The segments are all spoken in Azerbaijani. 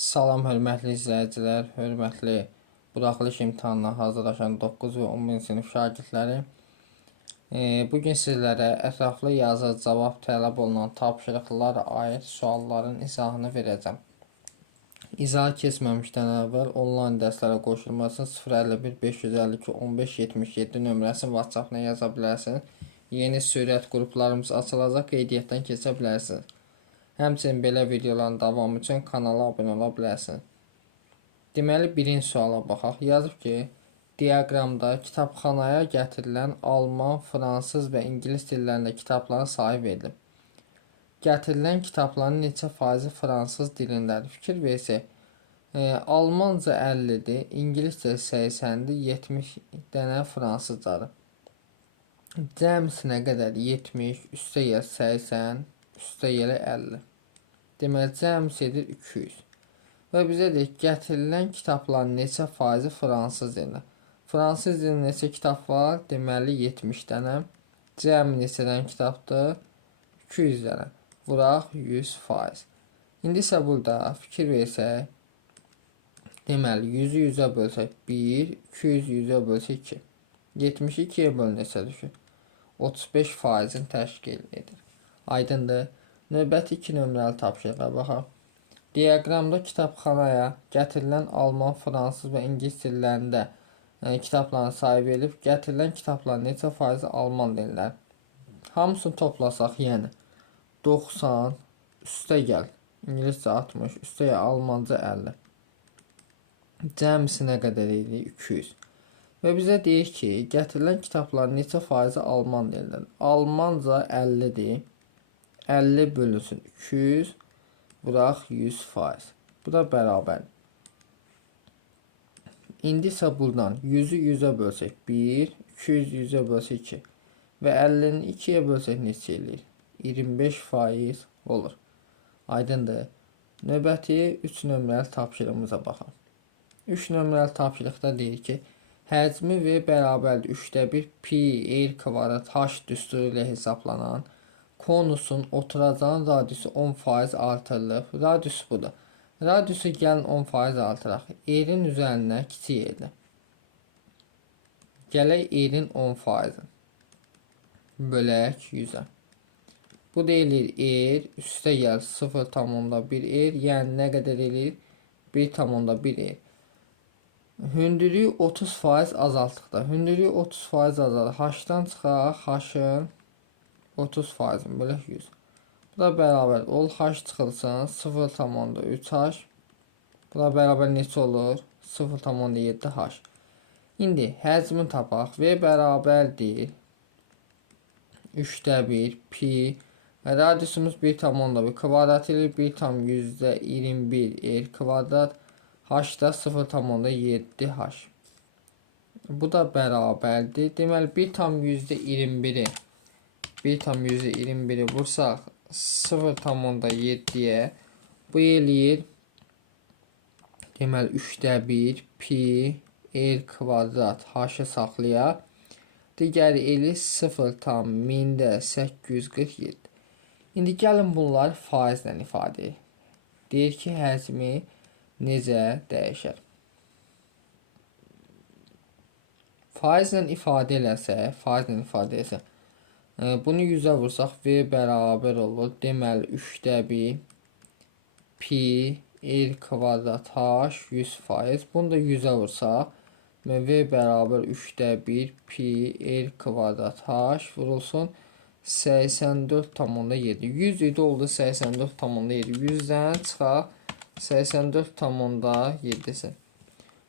Salam hörmətli izləyicilər, hörmətli buraxılış imtahanına hazırlaşan 9 və 11-ci sinif şagirdləri. Bugün sizlərə ətraflı yazı cavab tələb olunan tapşırıqlara aid sualların izahını verəcəm. İzah keçməmişdən əvvəl onlayn dərslərə qoşulması 051 552 15 77 nömrəsini WhatsApp-na yaza bilərsiniz. Yeni sürət qruplarımız açılacaq, qeydiyyatdan keçə bilərsiniz. Həmçinin belə videoların davamı üçün kanala abunə ola bilərsiniz. Deməli, birinci suala baxaq. Yazıb ki, diaqramda kitabxanaya gətirilən alman, fransız və ingilis dillərində kitabların sayı verilib. Gətirilən kitabların neçə faizi fransız dilindədir? Fikir versək, almanca 50-dir, ingiliscə 80-dir, 70 dənə fransızcadır. Cəmsi nə qədər? 70, üstə gəl 80, üstə gəl 50. Deməli, cəmsi edir 200. Və bizə deyək, gətirilən kitabların neçə faizi fransız dilində? Fransız dilində neçə kitab var? Deməli, 70 dənə. Cəmi neçə dənə kitabdır? 200 dənə. Vuraq 100%. İndi isə burada fikir versək, deməli, 100-ü 100-ə bölsək 1, 200 100-ə bölsək 2. 70-i 2-yə böl neçə düşür? 35%-ni təşkil edir. Aydındır. Növbəti 2 nömrəli tapşırığa baxaq. Diaqramda kitabxanaya gətirilən alman, fransız və ingilis dillərində kitabların sayı verilib. Gətirilən kitabların neçə faizi alman dillər? Hamısını toplasaq, yəni 90, üstə gəl, ingiliscə 60, üstə gəl, almanca 50. Cəmsi nə qədər edir? 200. Və bizə deyir ki, gətirilən kitabların neçə faizi alman dilindədir? Almanca 50-dir. 50 bölünsün 200, vuraq 100%. Bu da bərabər. İndi isə buradan 100-ü 100-ə bölsək 1, 200 100-ə bölsək 2 və 50-ni 2-yə bölsək neçə eləyir? 25% olur. Aydındır. Növbəti 3 nömrəli tapşırığımıza baxaq. 3 nömrəli tapşırıqda deyir ki, həcmi V bərabərdir 3/1 pi r kvadrat h düsturu ilə hesablanan konusun oturacağın radiusu 10% artırılıb. Radiusu budur. Radiusu gəlin 10% artıraq. R-in üzərinə kiçik r-dir. Gələk r-in 10%. Bölək 100-ə. Bu deyilir r, üstə gəl 0,1 r, yəni nə qədər eləyir? 1,1 r. Hündürlüyü 30% azaltdıqda. Hündürlüyü 30% azalır. H-dan çıxaq, H-ın 30%, bölək 100. Bu da bərabər ol, H çıxılsın 0,3H. Bu da bərabər neçə olur? 0,7H. İndi həcmi tapaq. V bərabərdir 3/1 pi. Radiusumuz 1,1 kvadrat ilə 1,21 r kvadrat. H da 0,7H. Bu da bərabərdir. Deməli 1,21-i 1,21-i vursaq 0,7-yə bu eləyir. Deməli 3/1 pi r kvadrat h-ı saxlayaq. Digəri eləyir 0,1847. İndi gəlin bunları faizlə ifadə edək. Deyir ki, həcmi necə dəyişər? Faizlə ifadə eləsək, bunu 100-ə vursaq V bərabər olur. Deməli 3/1 pi r kvadrat h 100%. Bunu da 100-ə vursaq V bərabər 3/1 pi r kvadrat h vurulsun 84,7. 100 idi, oldu 84,7. 100-dən çıxaq 84,7-si.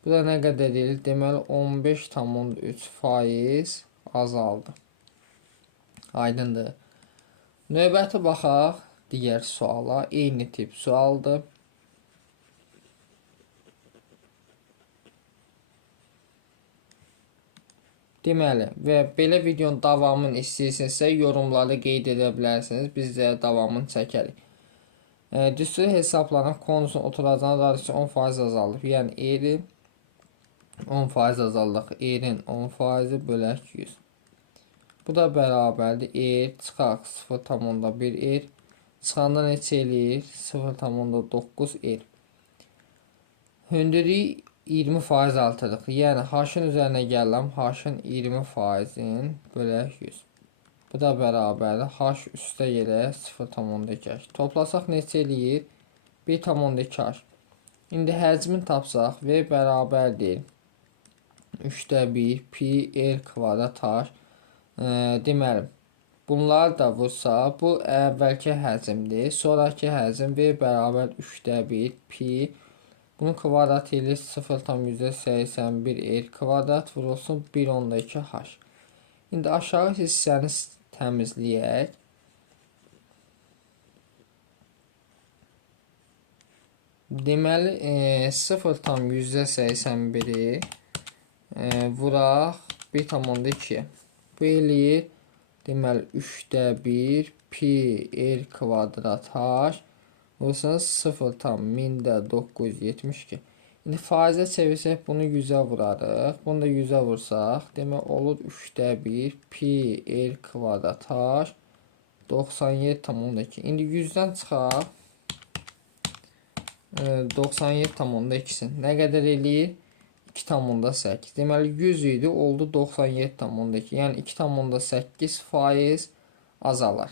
Bu da nə qədər edir? Deməli 15,3% azaldı. Aydındır. Növbəti baxaq digər suala. Eyni tip sualdır. Deməli, və belə videonun davamını istəyirsinizsə, yorumlarda qeyd edə bilərsiniz. Biz də davamını çəkərik. Düstur hesablanan konusun oturacağın radiusu 10% azalıb. Yəni, r-i 10% azaldıq. R-in 10% bölək 100. Bu da bərabərdir. R çıxaq 0,1 r. Çıxanda neçə eləyir? 0,9 r. Hündürlüyü 20% artırıq. Yəni h-ın üzərinə gəlirəm. H-ın 20%-in bölək 100. Bu da bərabərdir. H üstə yerə 0,2. Toplasaq neçə eləyir? 1,2. İndi həcmini tapsaq v bərabərdir 3/1 pi r kvadrat h. Deməli, bunları da vursa, bu əvvəlki həcmdir. Sonraki həcm v bərabər 3/1 pi. Bunun kvadratı ilə 0,81 r kvadrat vurulsun 1,2 h. İndi aşağı hissəni təmizləyək. Deməli, 0,81-i vuraq 1,2. Bu eləyir, deməli, 3/1 pi r kvadrat h. Vursanız 0,1972. İndi faizə çevirsək bunu 100-ə vurarıq. Bunu da 100-ə vursaq, demək olur 3/1 pi r kvadrat h 97,2. İndi 100-dən çıxaq. 97,2-sin nə qədər eləyir? 2,8. Deməli 100 idi, oldu 97,2. Yəni 2,8% azalır.